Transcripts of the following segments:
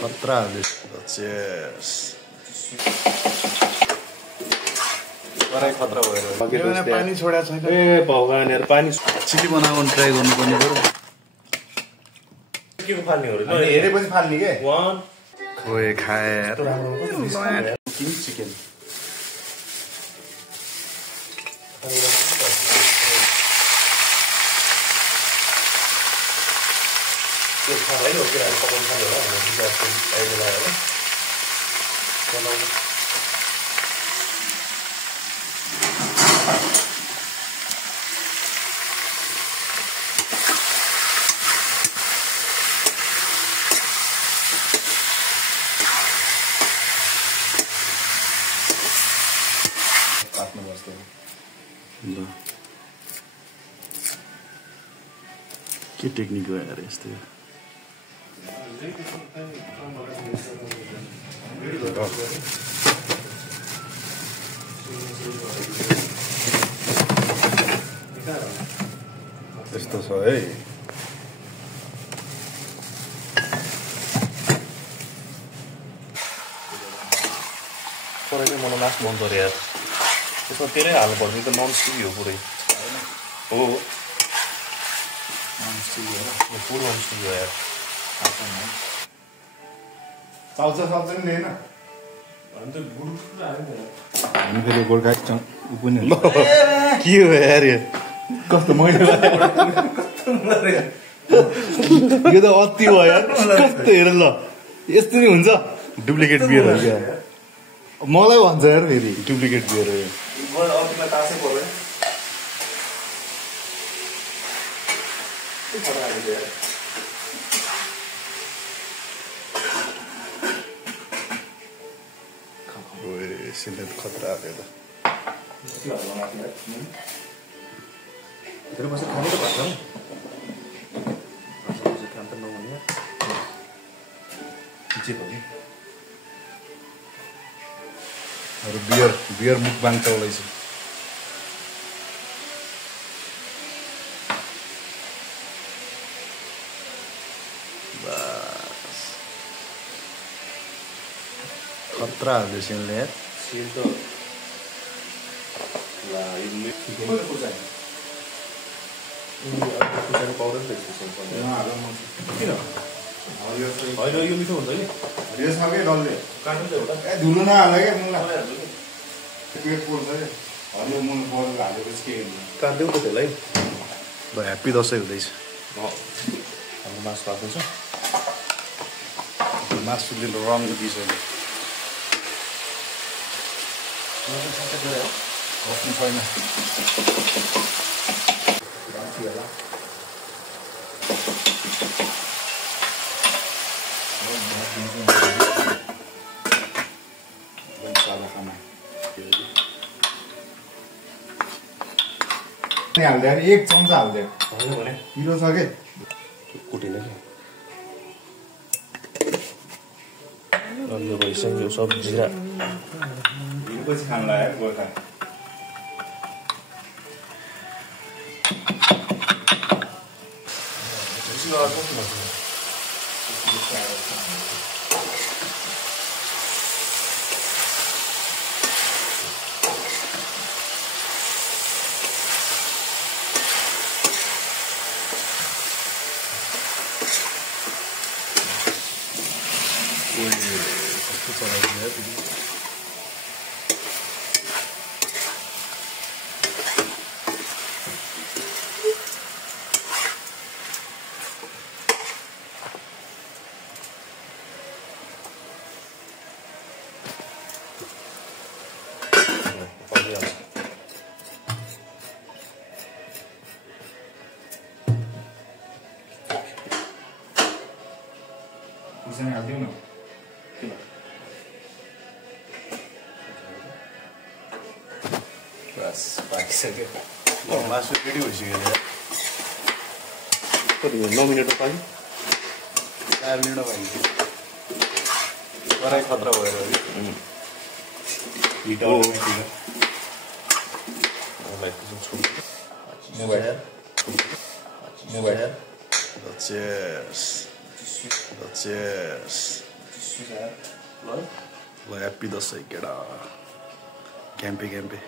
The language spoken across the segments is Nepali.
खतरा चेयर्स खतरा भएर पानी छोडेको छैन ए भगवान यार पानी चिली बनाउन ट्राई गर्नुपर्ने पऱ्यो के को फाल्ने हो र हेरेपछि फाल्ने के वान खोए खाएर किङ चिकन त्यो खाएर हो के अहिले पकाउन थाल्यो होला हामी जस्तो अहिले लाग्यो होला बनाउनु के टेक्निक हो यार यस्तो यस्तो छ है मलाई चाहिँ मलाई लास्ट मन पऱ्यो यार त्यसमा तेरै हाल्नु पर्छ त नन स्टिक हो पुरै हो फुल नन स्टिक हो यार चाउचा नि दिएन हामी फेरि गोर्खा ऊ पनि के हो यार कस्तो मैले यो त अति भयो यार कस्तो हेर ल यस्तो नि हुन्छ डुप्लिकेट बियर हो क्या मलाई भन्छ यार फेरि डुप्लिकेट बियर हो यो खतरा आयो त बियर मुखबाङ चल्दैछ खतरा हाल्दैछ यसले यार सेल त ला यो खुर्सानी पाउडर त किन होइन यो मिठो हुन्छ कि यो छ क्या डल्ले काट्नु त एउटा धुलो नहाल्दा क्या मुला पेट पोल्छ क्या हरियो मुल बल हालेपछि के हुन्छ काट्दै त त्यसलाई ल ह्याप्पी दसैँ हुँदैछ हाम्रो मासु पाक्दैछ मासुले रङ दिइसक्यो बस्नु छैन हाल्दै एक चम्चा हाल्दै होइन भने पिरो छ के कुटिने कि भइसक्यो सब जिरा पछि खानु लाग्यो गोर्खा बस पाकिसक्यो मासु रेडी भइसक्यो कति 9 मिनट पाक्यो 4 मिनट भयो पराई खतरा भएर Cheers. ल ह्याप्पी दसैँ केडा क्याम्पे क्याम्पे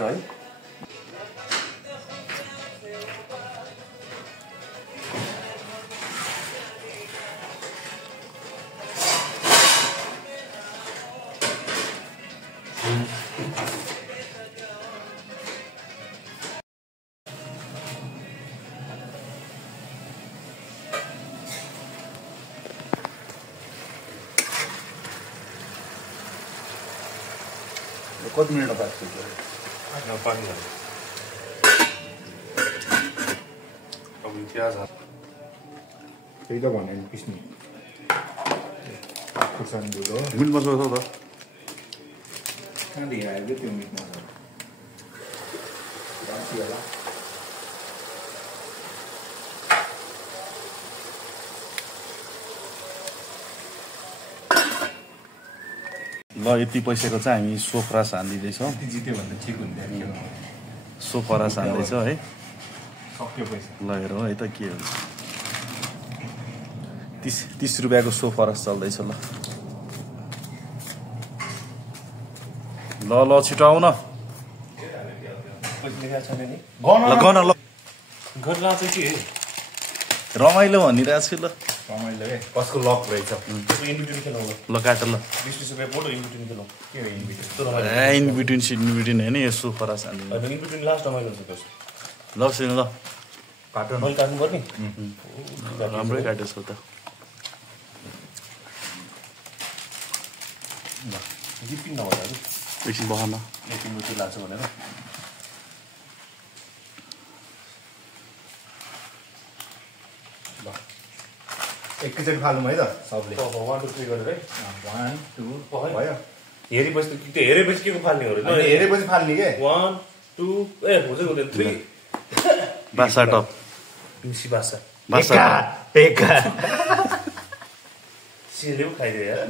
है कति मिनट बाँच्छ पानी अब प्याज त्यही त भने नि पिस्ने खुर्सानी दुध हो मिट मसला छ त कहाँदेखि आयो त्यो मिट मसला होला ल यति पैसाको चाहिँ हामी सोफरास हान्दिँदैछौँ जित्यो भने ठिक हुन्थ्यो सोफरास हान्दैछ है सक्यो पैसा ल हेरौँ है त के हुन्छ 30 रुपियाँको सोफरास चल्दैछ ल ल ल छिटो आउन ल गन ल गर्ला चाहिँ के रमाइलो भनिरहेको छु ल रमाइलो है कसको लक रहेछ इन्भिटेसन खेलौँ ल काट ल 20 रुपियाँ पोटो इन्भिटेसन खेलौँ के हो इन्भिटेसन इन बिट्विन होइन यो सोफरास हान्दिनु होइन इन्भिटेसन लास्ट रमाइलो हुन्छ त्यसो ल सिङ ल काटो मैले काट्नुपर्ने राम्रै काटेछ त जिप्पिन नभएर एकछिन बहान एकछिन मिठो लाग्छ भनेर एकैचोटि फालौँ है त सबले 1 2 3 गरेर है 1 2 भयो हेरेपछि त्यो हेरेपछि के को फाल्ने हो र हेरेपछि फाल्ने के 1 2 ए हुन्छ हुँदैन 3 बासा टप पिसी बासा बासा टेका सिलेउ खाइदियो यार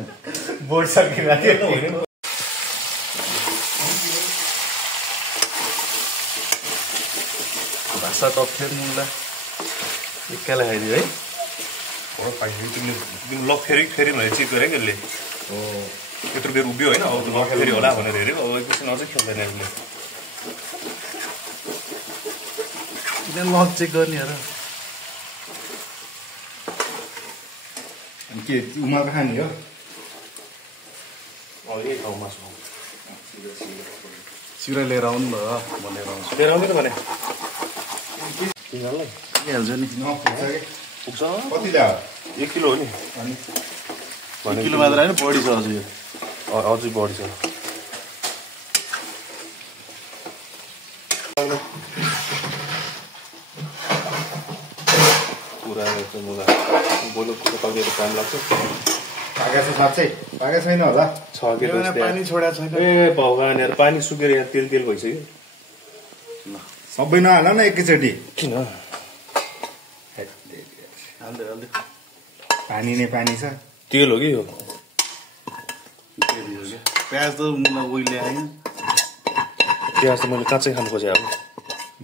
बोर्ड सकिरहेको होइन बासा टप फेर्नुलाई एक्कालाई खाइदियो है तिमीले लक फेरि भनेर चेक गरेँ कि यसले यत्रो बेर उभियो होइन अब लक फेरि होला भनेर हेऱ्यो अब एकछिन अझै खेल्दैन यसले किन लक चेक गर्ने हेर के उमाको खाने हो यही ठाउँ मासु चिरा लिएर आउनु ल भनेर आउँछु लिएर आउने त भने तिनीहरूलाई हाल्छ नि नपुग्छ कि पुग्छ कति ल्यायो 1 किलो हो नि एक किलो मात्र होइन बढी छ अझै यो अझै बढी छ पुरा मुला बोलो पाकेर टाइम लाग्छ पाकेको छ साँच्चै पाकेको छैन होला छ किलो पानी छोडेको छैन ए भगवान यार पानी सुकेर यहाँ तेल तेल भइसक्यो सबै नहाल न एकैचोटि किन हाल्दै हाल्दै पानी नै पानी छ तेल हो कि यो प्याज त मलाई उहिले आयो प्याज त मैले काँचै खानु खोजेँ अब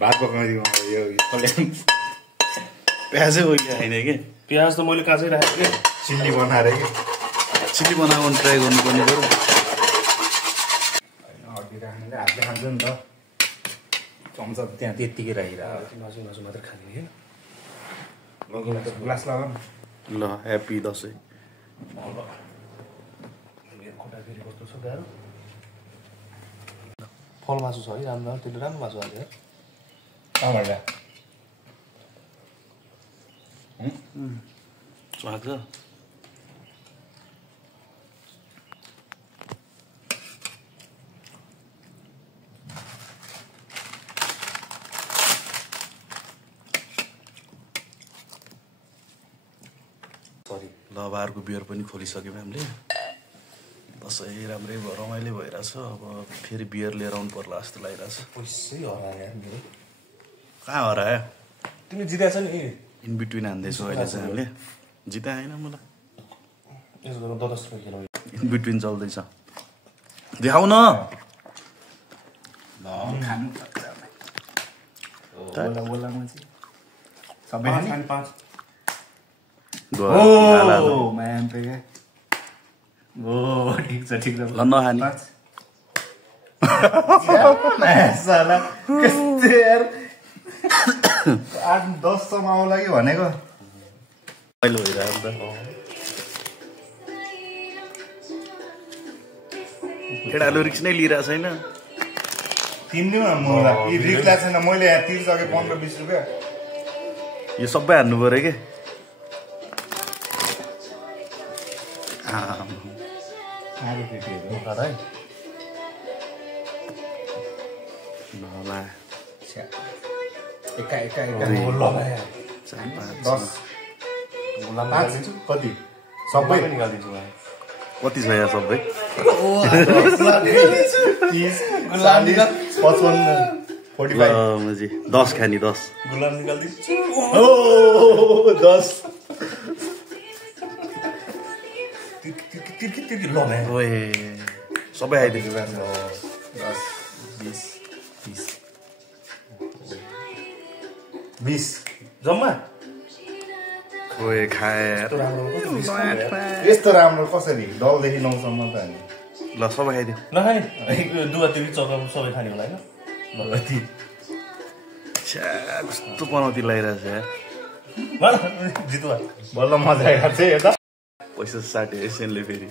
भात पकाउँदिउँ यो प्याजै उहिले आएन कि प्याज त मैले काँचै राखेको कि चिल्ली बनाएर कि चिल्ली बनाउनु ट्राई गर्नुपर्ने पऱ्यो हड्डी राख्नेले हातले खान्छ नि त चम्चा त्यहाँ त्यत्तिकै राखिरहेको मासु मासु मात्रै खाने होइन ग्लास लगा ल ह्याप्पी दसैँ मेरो खुट्टा फेरि कस्तो छ गाह्रो फल मासु छ है राम्रो त्यसले राम्रो मासु हाल्छ कहाँबाट स्वाद छ सरी ल अब अर्को बियर पनि खोलिसक्यौँ हामीले दसैँ राम्रै भयो रमाइलो भइरहेछ अब फेरि बियर लिएर आउनु पर्ला जस्तो लागिरहेछ पैसै हरायो यार मेरो कहाँ हरायो तिमी जितेको छ नि इन बिट्विन हान्दैछौँ अहिले चाहिँ हामीले जिता होइन मलाई यसो गर्नु 10 रुपियाँ किलो इन बिट्विन चल्दैछ देखाउ न खानु ओला ओलामा चाहिँ सबै खाने 5 ओ म्यान पे क्या ओ ठिक छ ल नखाने साला कस्तो यार 8-10 सम्म आउला कि भनेको अहिले भइरहेको त केटाले रिक्स नै लिइरहेको छैन तिर्नुमा मलाई रिक्स लाग्छ छैन मैले यहाँ तिर्सकेँ 15-20 रुपियाँ यो सबै हान्नु पर्यो के कति सबै कति छ यहाँ सबै 30, 40, 55, 45 10 खाने 10 गुलाम निकालिदिन्छु ओ 10 तिर्की ल भाइ ओए सबै आइदिन्छु 10 20 30 जम्मा ओए खाएर यस्तो राम्रो कसरी 10 देखि 9 सम्म त हामी ल सबै खाइदियो नखाने दुवा तिर्की चौका सबै खाने होला होइन कस्तो पनौती लगाइरहेको छ जितुवा बल्ल मजा आइरहेको छ यता पैसा साट्यो एसियनले फेरि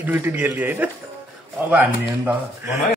इन्भिटेड खेल्ने होइन अब हान्ने हो नि त